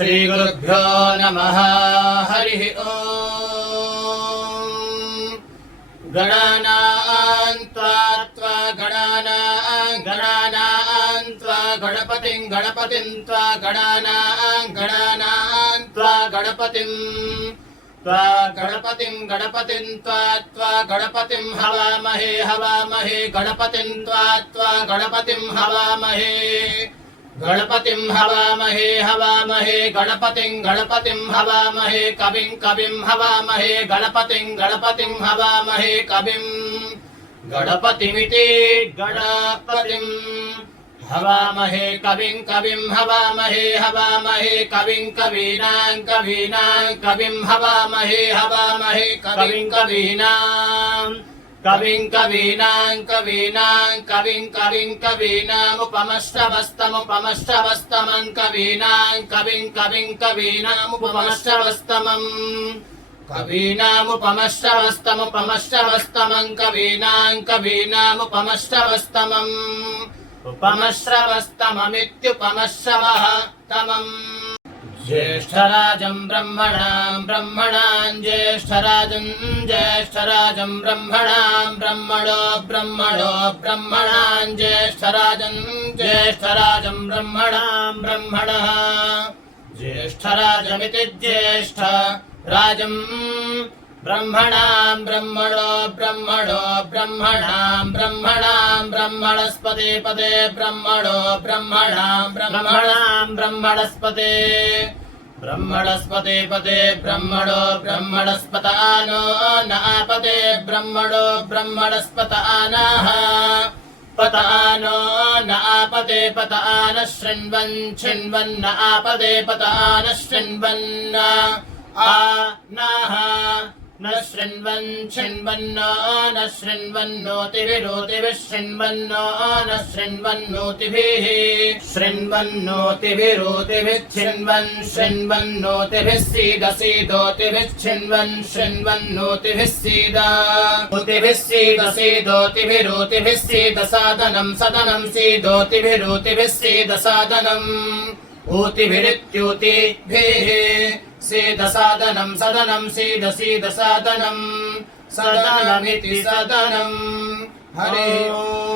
श्रीगुरुभ्यो नमः। हरिः ओम्। गणानां त्वा गणपतिं त्वा गणपतिं हवामहे गणपतिं त्वा गणपतिं हवामहे गणपतिं हवामहे गणपतिं हवामहे कविं हवामहे गणपतिं हवामहे कविं गणपतिमिति गणपतिं हवामहे कविं हवामहे कविं कवीनां कविं हवामहे कविं कवीनामुपमश्रवस्तमं उपमश्रवस्तममित्युपमश्रवः तमम् ज्येष्ठराजं ब्रह्मणां ज्येष्ठराजं ब्रह्मणो ब्रह्मणां ज्येष्ठराजं ब्रह्मणः ज्येष्ठराजमिति ज्येष्ठ राजं ब्रह्मणां ब्रह्मणस्पते पदे ब्रह्मणस्पते ब्रह्मणस्पतानो नापदे ब्रह्मणस्पतानाः पतानो नापदे पतानः शृण्वन्नापदे पतानः शृण्वन् आनाः न शृण्वन्नोतिभिरोतिभिः शृण्वन्नोतिभिः सीदोतिभिः सीदोतिभिः सीदसादनं सीदोतिभिः सीदसादनम् ऊतिभिरित्यूतिभिः सीदसादनं सीदसादनं सदनमिति सदनम्। हरि ओम्।